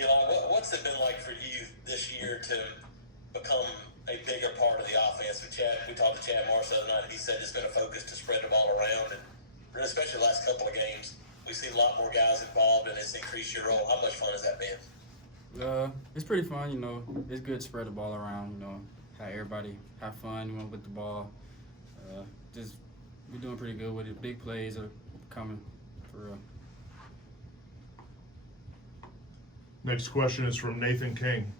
Eli, what's it been like for you this year to become a bigger part of the offense? With Chad, we talked to Chad Morris the other night, and he said it's been a focus to spread the ball around, and especially the last couple of games, we've seen a lot more guys involved, and it's increased your role. How much fun has that been? It's pretty fun, It's good to spread the ball around, have everybody have fun, with the ball. Just we're doing pretty good with it. Big plays are coming for real. Next question is from Nathan King.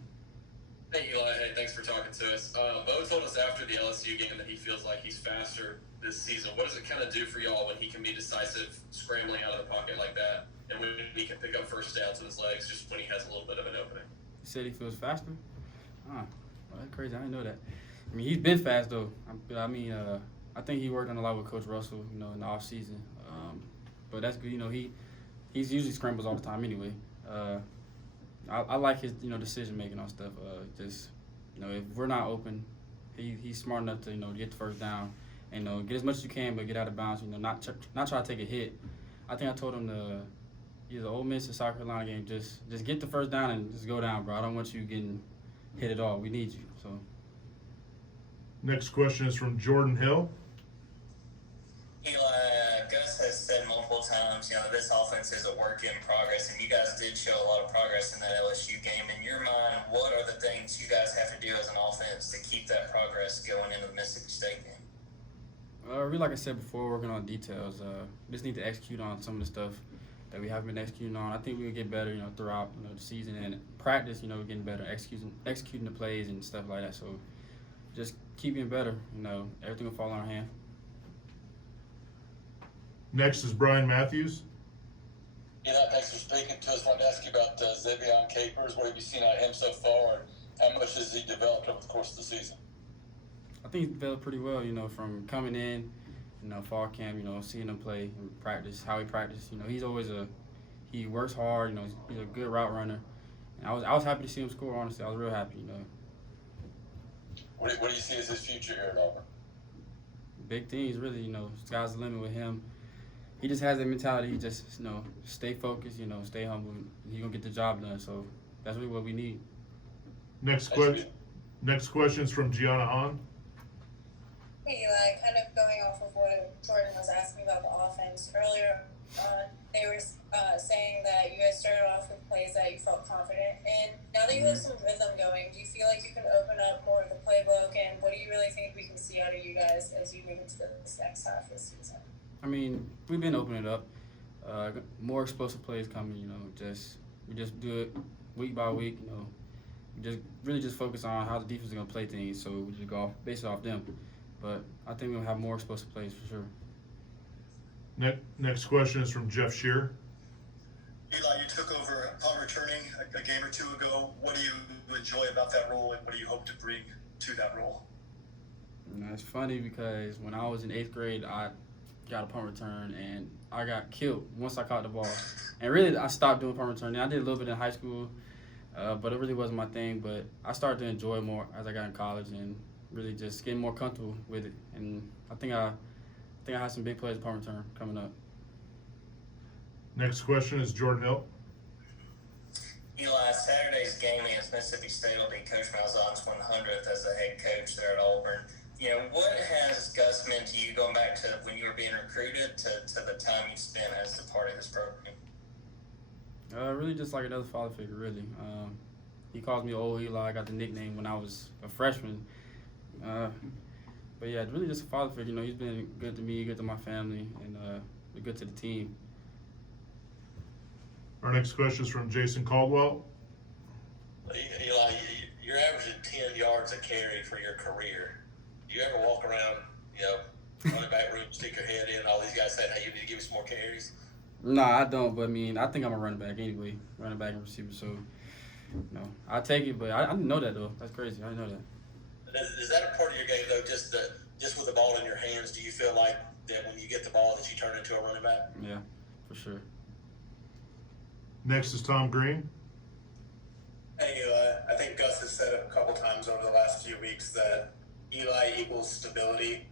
Hey, Eli. Hey, thanks for talking to us. Bo told us after the LSU game that he feels like he's faster this season. What does it kind of do for y'all when he can be decisive, scrambling out of the pocket like that, and when he can pick up first downs with his legs just when he has a little bit of an opening? He said he feels faster? Well, that's crazy. I didn't know that. I mean, he's been fast, though. I think he worked on a lot with Coach Russell, in the offseason. But that's good. He's usually scrambles all the time anyway. I like his, decision-making on stuff. If we're not open, he's smart enough to, get the first down and, get as much as you can, but get out of bounds, not try to take a hit. I think I told him either Ole Miss or South Carolina game, just get the first down and just go down, bro. I don't want you getting hit at all. We need you, so. Next question is from Jordan Hill. Eli, Gus has said multiple times, this offense is a work in progress, and you guys did show a lot of progress in that LSU game. In your mind, what are the things you guys have to do as an offense to keep that progress going into the Mississippi State game? Really, like I said before, working on details. Just need to execute on some of the stuff that we haven't been executing on. I think we'll get better, throughout the season and practice. We're getting better executing the plays and stuff like that. So just keep getting better. Everything will fall on our hand. Next is Brian Matthews. Eli, thanks for speaking to us. I wanted to ask you about Zevion Capers. What have you seen out of him so far, and how much has he developed over the course of the season? I think he's developed pretty well, from coming in, fall camp, seeing him play and practice, how he practiced. He works hard, he's a good route runner. And I was happy to see him score, honestly. I was real happy, What do you see as his future here at Auburn? Big things, really, sky's the limit with him. He just has that mentality. He just, stay focused, stay humble. He's going to get the job done. So that's really what we need. Next question is from Gianna Hahn. Hey, Eli, kind of going off of what Jordan was asking about the offense. Earlier they were saying that you guys started off with plays that you felt confident in. Now that you have some rhythm going, do you feel like you can open up more of the playbook? And what do you really think we can see out of you guys as you move into this next half of the season? I mean, we've been opening it up. More explosive plays coming, we just do it week by week, we just focus on how the defense is going to play things, so we just go base it off them. But I think we'll have more explosive plays for sure. Next question is from Jeff Shearer. Eli, you took over punt returning a game or two ago. What do you enjoy about that role, and what do you hope to bring to that role? It's funny because when I was in 8th grade, I got a punt return, and I got killed once I caught the ball. And really, I stopped doing punt returning. I did a little bit in high school, but it really wasn't my thing. But I started to enjoy it more as I got in college and really just getting more comfortable with it. And I think I have some big plays at punt return coming up. Next question is Jordan Hill. Eli, Saturday's game against Mississippi State will be Coach Malzahn's 100th as the head coach there at Auburn. What has Gus meant to you going back to when you were being recruited to the time you spent as a part of this program? Really just like another father figure, really. He calls me Old Eli. I got the nickname when I was a freshman. But yeah, really just a father figure. He's been good to me, good to my family, and good to the team. Our next question is from Jason Caldwell. Eli, you're averaging 10 yards a carry for your career. Do you ever walk around, running back room, stick your head in, all these guys saying, hey, you need to give me some more carries? No, I don't, but I think I'm a running back anyway, running back and receiver, so, I take it, but I didn't know that, though. That's crazy. I didn't know that. Is that a part of your game, though, just with the ball in your hands, do you feel like that when you get the ball that you turn into a running back? Yeah, for sure. Next is Tom Green. Hey, Eli, I think Gus has said it a couple times over the last few weeks that Eli equals stability.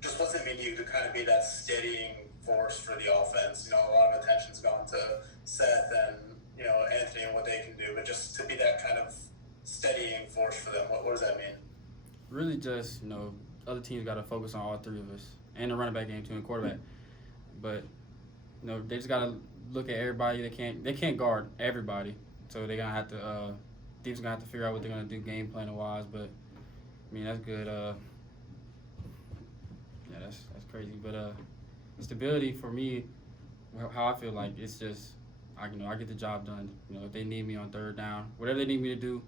Just what's it mean to you to kind of be that steadying force for the offense? A lot of attention's gone to Seth and, Anthony does that mean? Really just, other teams got to focus on all three of us. And the running back game, too, and quarterback. But, they just got to look at everybody. They can't guard everybody. So they're going to have to teams going to have to figure out what they're going to do game planning-wise. But, that's good. That's crazy. But the stability for me, how I feel like, it's just, I get the job done. If they need me on third down, whatever they need me to do,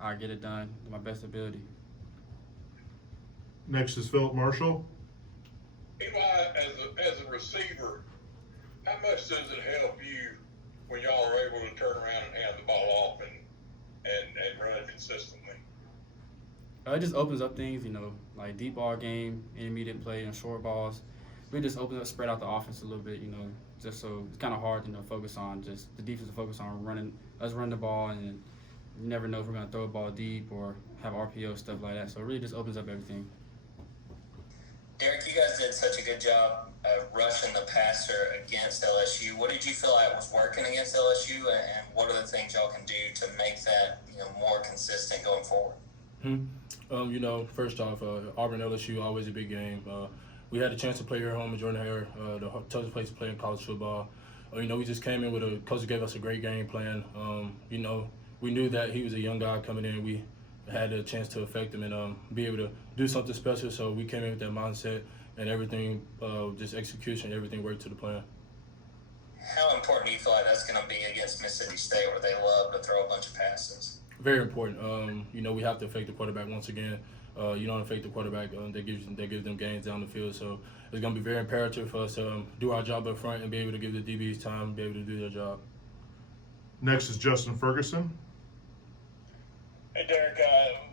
I get it done to my best ability. Next is Philip Marshall. Eli, as a receiver, how much does it help you when y'all are able to turn around and hand the ball off and run it consistently? It just opens up things, like deep ball game, intermediate play, and short balls. We just open up, spread out the offense a little bit, just so it's kind of hard, focus on just the defense to focus on run the ball, and you never know if we're going to throw a ball deep or have RPO, stuff like that. So it really just opens up everything. Derick, you guys did such a good job rushing the passer against LSU. What did you feel like was working against LSU, and what are the things y'all can do to make that more consistent going forward? First off, Auburn LSU, always a big game. We had a chance to play here at home in Jordan-Hare, the toughest place to play in college football. We just came in with a coach that gave us a great game plan. We knew that he was a young guy coming in. We had a chance to affect him and be able to do something special. So we came in with that mindset, and everything, just execution, everything worked to the plan. How important do you feel like that's going to be against Mississippi State, where they love to throw a bunch of passes? Very important. We have to affect the quarterback once again. You don't affect the quarterback, that gives them gains down the field. So it's going to be very imperative for us to do our job up front and be able to give the DBs time, be able to do their job. Next is Justin Ferguson. Hey, Derick,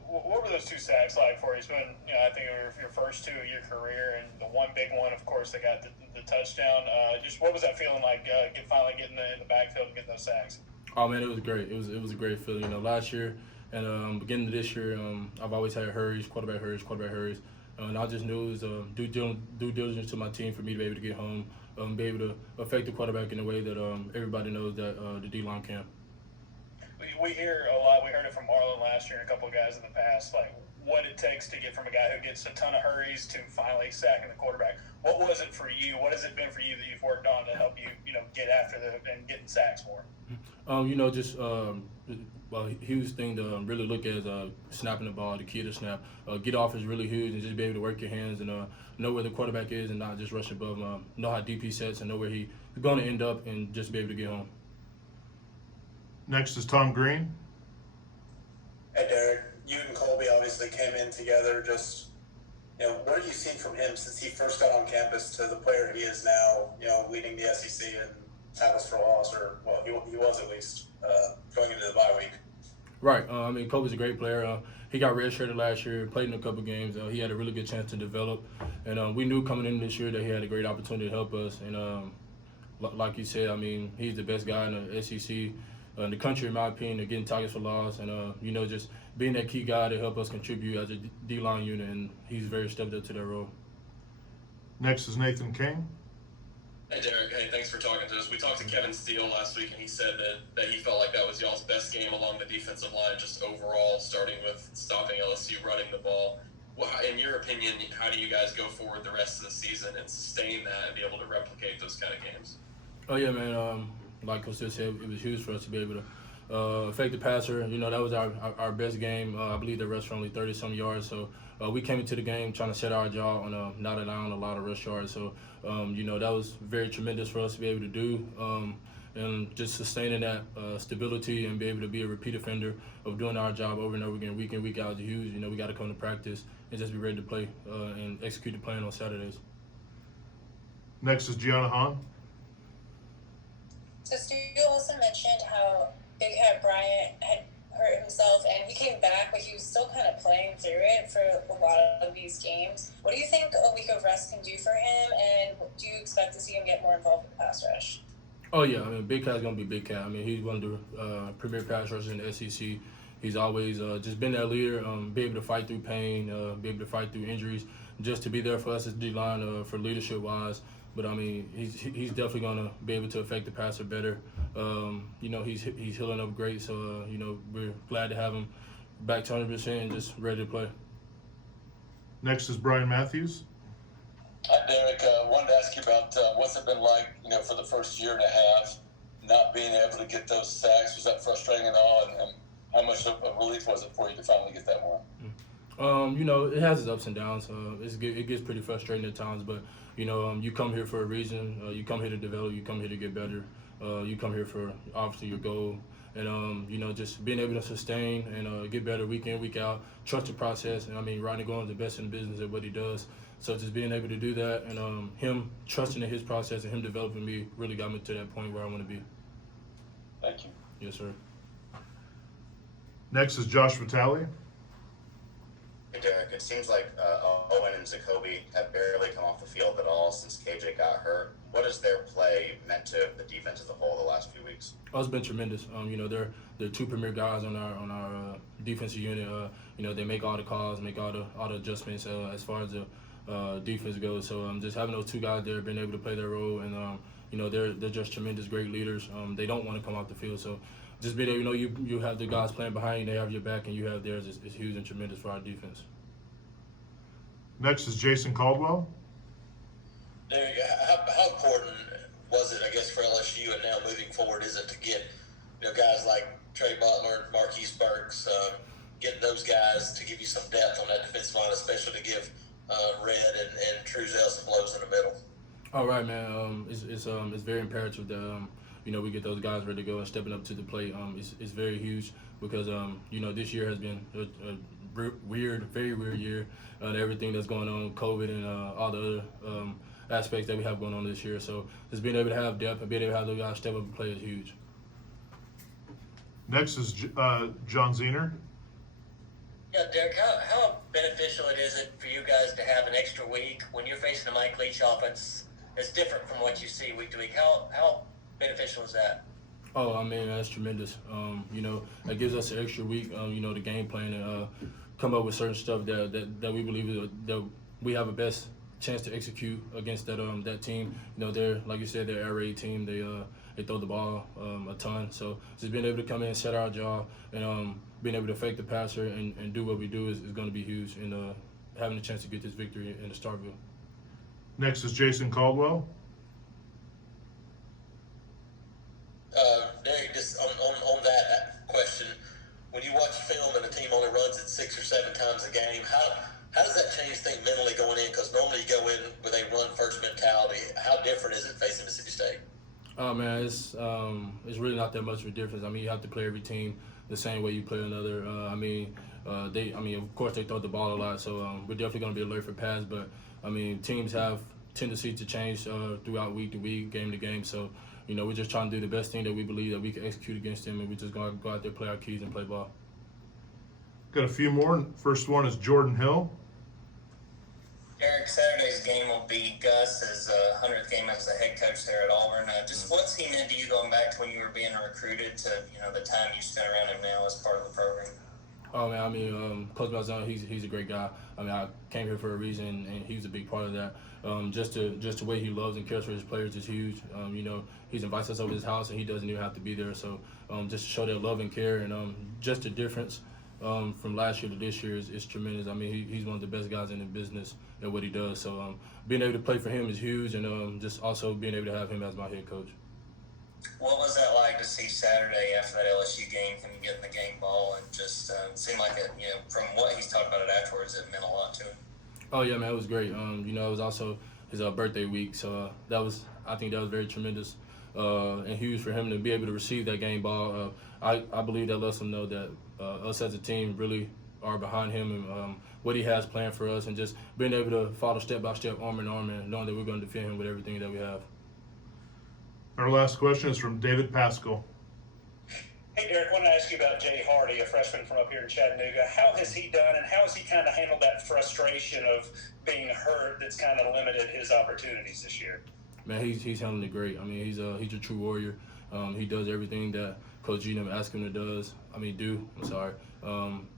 what were those 2 sacks like for you? It's been, I think it were your first 2 of your career, and the one big one, of course, that got the touchdown. Just what was that feeling like, finally getting in the backfield and getting those sacks? Oh man, it was great. It was a great feeling. Last year and beginning of this year, I've always had quarterback hurries, and I just knew it was due diligence to my team for me to be able to get home, be able to affect the quarterback in a way that everybody knows that the D-line can. We hear a lot. We heard it from Marlon last year and a couple of guys in the past, like what it takes to get from a guy who gets a ton of hurries to finally sacking the quarterback. What was it for you? What has it been for you that you've worked on to help you, get after and getting sacks more? Huge thing to really look at is snapping the ball, the key to snap. Get off is really huge, and just be able to work your hands and know where the quarterback is and not just rush above him. Know how deep he sets and know where he's going to end up and just be able to get home. Next is Tom Green. Hey, Derick, you and Colby obviously came in together. Just, what have you seen from him since he first got on campus to the player he is now, leading the SEC in tackles for loss, or, well, he was at least, going into the bye week? Right. Colby's a great player. He got redshirted last year, played in a couple games. He had a really good chance to develop. And we knew coming in this year that he had a great opportunity to help us. And like you said, he's the best guy in the SEC. In the country, in my opinion, getting targets for loss, and just being that key guy to help us contribute as a D-line unit, and he's very stepped up to that role. Next is Nathan King. Hey, Derick. Hey, thanks for talking to us. We talked to Kevin Steele last week, and he said that he felt like that was y'all's best game along the defensive line, just overall, starting with stopping LSU, running the ball. Well, in your opinion, how do you guys go forward the rest of the season and sustain that and be able to replicate those kind of games? Oh, yeah, man. Like Coach said, it was huge for us to be able to affect the passer. That was our best game. I believe they rushed for only 30-some yards. So we came into the game trying to set our jaw on not allowing a lot of rush yards. So, that was very tremendous for us to be able to do. And just sustaining that stability and be able to be a repeat offender of doing our job over and over again, week in, week out is huge. We got to come to practice and just be ready to play and execute the plan on Saturdays. Next is Gianna Hahn. So Stu, you also mentioned how Big Hat Bryant had hurt himself and he came back, but he was still kind of playing through it for a lot of these games. What do you think a week of rest can do for him, and do you expect to see him get more involved in the pass rush? Oh, yeah. Big Cat's going to be Big Cat. He's one of the premier pass rushers in the SEC. He's always just been that leader, be able to fight through pain, be able to fight through injuries, just to be there for us as D-line for leadership-wise. But, he's definitely going to be able to affect the passer better. He's healing up great, so, we're glad to have him back to 100% and just ready to play. Next is Brian Matthews. Hi, Derek. Wanted to ask you about what's it been like, for the first year and a half, not being able to get those sacks. Was that frustrating at all? And how much of a relief was it for you to finally get that one? It has its ups and downs. It gets pretty frustrating at times, but you come here for a reason. You come here to develop. You come here to get better. You come here for obviously your goal, and just being able to sustain and get better week in, week out. Trust the process, and Rodney Goins is the best in the business at what he does. So just being able to do that, and him trusting in his process and him developing me really got me to that point where I want to be. Thank you. Yes, sir. Next is Josh Vitale. Hey, Derek, it seems like Owen and Zacoby have barely come off the field at all since KJ got hurt. What has their play meant to the defense as a whole the last few weeks? Oh, it's been tremendous. They're two premier guys on our defensive unit. They make all the calls, make all the adjustments as far as the defense goes. So just having those two guys there, being able to play their role, and they're just tremendous, great leaders. They don't want to come off the field, so just being able, you have the guys playing behind you, they have your back, and you have theirs is huge and tremendous for our defense. Next is Jason Caldwell. Derek, how important was it, I guess, for LSU and now moving forward, is it to get guys like Trey Butler, Marquise Burks, getting those guys to give you some depth on that defensive line, especially to give Red and Truzel some blows in the middle? All right, man. It's very imperative that we get those guys ready to go and stepping up to the plate. It's very huge because this year has been a very weird year, and everything that's going on, COVID and all the other aspects that we have going on this year. So just being able to have depth and being able to have those guys step up and play is huge. Next is John Zener. Yeah, Derek, how beneficial is it for you guys to have an extra week when you're facing a Mike Leach offense that's different from what you see week to week? How beneficial is that? Oh, that's tremendous. That gives us an extra week, to game plan and come up with certain stuff that we believe that we have a best chance to execute against that team. They're, like you said, they're an air raid team. They throw the ball a ton. So just being able to come in and set our jaw and being able to fake the passer and do what we do is going to be huge, and having a chance to get this victory in the Starkville. Next is Jason Caldwell. Derek, just on that question, when you watch film and a team only runs it 6 or 7 times a game, how does that change things mentally going in? Because normally you go in with a run-first mentality. How different is it facing Mississippi State? Oh, man, it's really not that much of a difference. You have to play every team the same way you play another. Of course they throw the ball a lot, so we're definitely going to be alert for pass. But teams have tendency to change throughout week to week, game to game. So we're just trying to do the best thing that we believe that we can execute against them, and we're just going to go out there, play our keys, and play ball. Got a few more. First one is Jordan Hill. Derek, Saturday's game will be Gus's 100th game as the head coach there at Auburn. Just what's he meant to you going back to when you were being recruited to the time you spent around him now as part of the program? Oh, man, Coach Malzahn, he's a great guy. I came here for a reason, and he was a big part of that. Just the way he loves and cares for his players is huge. He's invites us over his house, and he doesn't even have to be there. So just to show that love and care, and just the difference from last year to this year is tremendous. He's one of the best guys in the business at what he does. So being able to play for him is huge, and just also being able to have him as my head coach. What was that like to see Saturday after that LSU game, him getting the game ball, and just seemed like it, from what he's talked about it afterwards, it meant a lot to him? Oh, yeah, man, it was great. It was also his birthday week, so I think that was very tremendous and huge for him to be able to receive that game ball. I believe that lets him know that us as a team really are behind him and what he has planned for us, and just being able to follow step by step, arm in arm, and knowing that we're going to defend him with everything that we have. Our last question is from David Pascal. Hey, Derek, I wanted to ask you about Jay Hardy, a freshman from up here in Chattanooga. How has he done, and how has he kind of handled that frustration of being hurt that's kind of limited his opportunities this year? Man, he's handling it great. He's a true warrior. He does everything that Coach Gino asked him to do.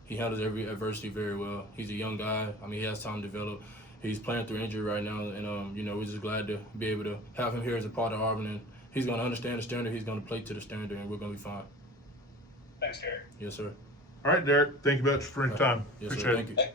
He handles every adversity very well. He's a young guy. He has time to develop. He's playing through injury right now, and we're just glad to be able to have him here as a part of Auburn, and he's going to understand the standard. He's going to play to the standard, and we're going to be fine. Thanks, Derek. Yes, sir. All right, Derek. Thank you much for your time. Yes, sir. Appreciate it. Thank you.